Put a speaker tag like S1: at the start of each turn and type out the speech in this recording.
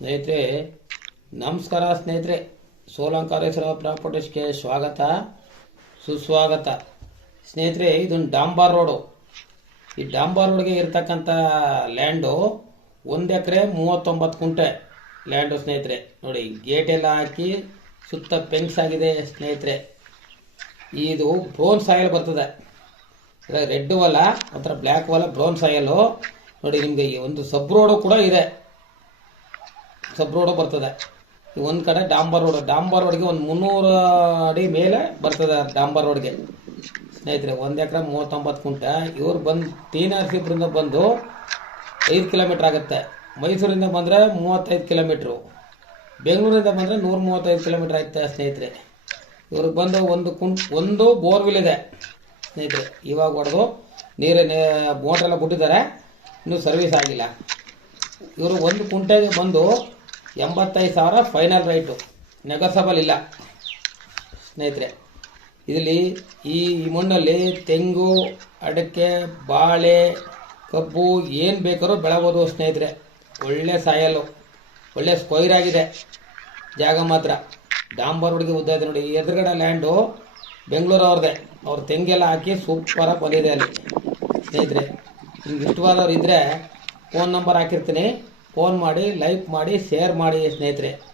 S1: ಸ್ನೇಹಿತರೆ, ನಮಸ್ಕಾರ ಸ್ನೇಹಿತರೆ. ಸೋಲಂಕಾರೇಶ್ವರ ಪ್ರಾಪರ್ಟೀಸ್ಗೆ ಸ್ವಾಗತ, ಸುಸ್ವಾಗತ. ಸ್ನೇಹಿತರೆ ಇದೊಂದು ಡಾಂಬಾರ್ ರೋಡು. ಈ ಡಾಂಬಾರ್ ರೋಡ್ಗೆ ಇರ್ತಕ್ಕಂಥ ಲ್ಯಾಂಡು ಒಂದು ಎಕರೆ ಮೂವತ್ತೊಂಬತ್ತು ಕುಂಟೆ ಲ್ಯಾಂಡು ಸ್ನೇಹಿತರೆ. ನೋಡಿ, ಗೇಟೆಲ್ಲ ಹಾಕಿ ಸುತ್ತ ಪೆಂಕ್ಸ್ ಆಗಿದೆ ಸ್ನೇಹಿತರೆ. ಇದು ಬ್ರೋನ್ ಸಾಯಲ್ ಬರ್ತದೆ. ರೆಡ್ ವಲ ಒಂಥರ ಬ್ಲ್ಯಾಕ್ ಹೊಲ ಬ್ರೌನ್ ಸಾಯಲು ನೋಡಿ, ನಿಮಗೆ ಒಂದು ಸಬ್ ರೋಡು ಕೂಡ ಇದೆ. ಸಬ್ ರೋಡ್ ಬರ್ತದೆ. ಒಂದು ಕಡೆ ಡಾಂಬರ್ ರೋಡ್, ಡಾಂಬರ್ ರೋಡ್ಗೆ ಒಂದು ಮುನ್ನೂರು ಅಡಿ ಮೇಲೆ ಬರ್ತದೆ ಡಾಂಬರ್ ರೋಡ್ಗೆ. ಸ್ನೇಹಿತರೆ, ಒಂದು ಎಕರೆ ಮೂವತ್ತೊಂಬತ್ತು ಕುಂಟ ಇವ್ರು ಬಂದು ಟಿ ಸಿಬ್ರಿಂದ ಬಂದು ಐದು ಕಿಲೋಮೀಟ್ರ್ ಆಗುತ್ತೆ. ಮೈಸೂರಿಂದ ಬಂದರೆ ಮೂವತ್ತೈದು ಕಿಲೋಮೀಟ್ರು. ಬೆಂಗಳೂರಿಂದ ಬಂದರೆ ನೂರ ಮೂವತ್ತೈದು ಕಿಲೋಮೀಟ್ರ್ ಆಯ್ತಾ ಸ್ನೇಹಿತರೆ. ಇವ್ರಿಗೆ ಬಂದು ಒಂದು ಕುಂ, ಒಂದು ಬೋರ್ವಿಲ್ ಇದೆ. ಸ್ನೇಹಿತರೆ, ಇವಾಗ ಹೊಡೆದು ನೀರು ಮೋಟ್ರೆಲ್ಲ ಬಿಟ್ಟಿದ್ದಾರೆ. ಇನ್ನೂ ಸರ್ವಿಸ್ ಆಗಿಲ್ಲ. ಇವರು ಒಂದು ಕುಂಟೆಗೆ ಬಂದು ಎಂಬತ್ತೈದು ಸಾವಿರ ಫೈನಲ್ ರೈಟು ನೆಗಸಬಲ್ ಇಲ್ಲ. ಸ್ನೇಹಿತರೆ, ಇದರಲ್ಲಿ ಈ ಮಣ್ಣಲ್ಲಿ ತೆಂಗು, ಅಡಿಕೆ, ಬಾಳೆ, ಕಬ್ಬು ಏನು ಬೇಕಾದ್ರೂ ಬೆಳಬೋದು ಸ್ನೇಹಿತರೆ. ಒಳ್ಳೆ ಸಾಯಲು. ಒಳ್ಳೆ ಸ್ಕ್ವೈರ್ ಆಗಿದೆ. ಜಾಗ ಮಾತ್ರ. ಡಾಂಬರ್ ಹುಡುಗಿ ಉದ್ದ ಇದೆ ನೋಡಿ. ಎದುರುಗಡೆ ಲ್ಯಾಂಡು ಬೆಂಗಳೂರು ಅವ್ರದ್ದೇ. ಅವ್ರ ತೆಂಗೆಲ್ಲ ಹಾಕಿ ಸೂಪರಾಗಿ ಬಂದಿದೆ ಅಲ್ಲಿ. ಸ್ನೇಹಿತರೆ ನಿಮ್ಗೆ ಇಷ್ಟವಾದವ್ರು ಇದ್ದರೆ ಫೋನ್ ನಂಬರ್ ಹಾಕಿರ್ತೀನಿ. ಫೋನ್ ಮಾಡಿ ಲೈಕ್ ಮಾಡಿ ಶೇರ್ ಮಾಡಿ ಸ್ನೇಹಿತರೆ.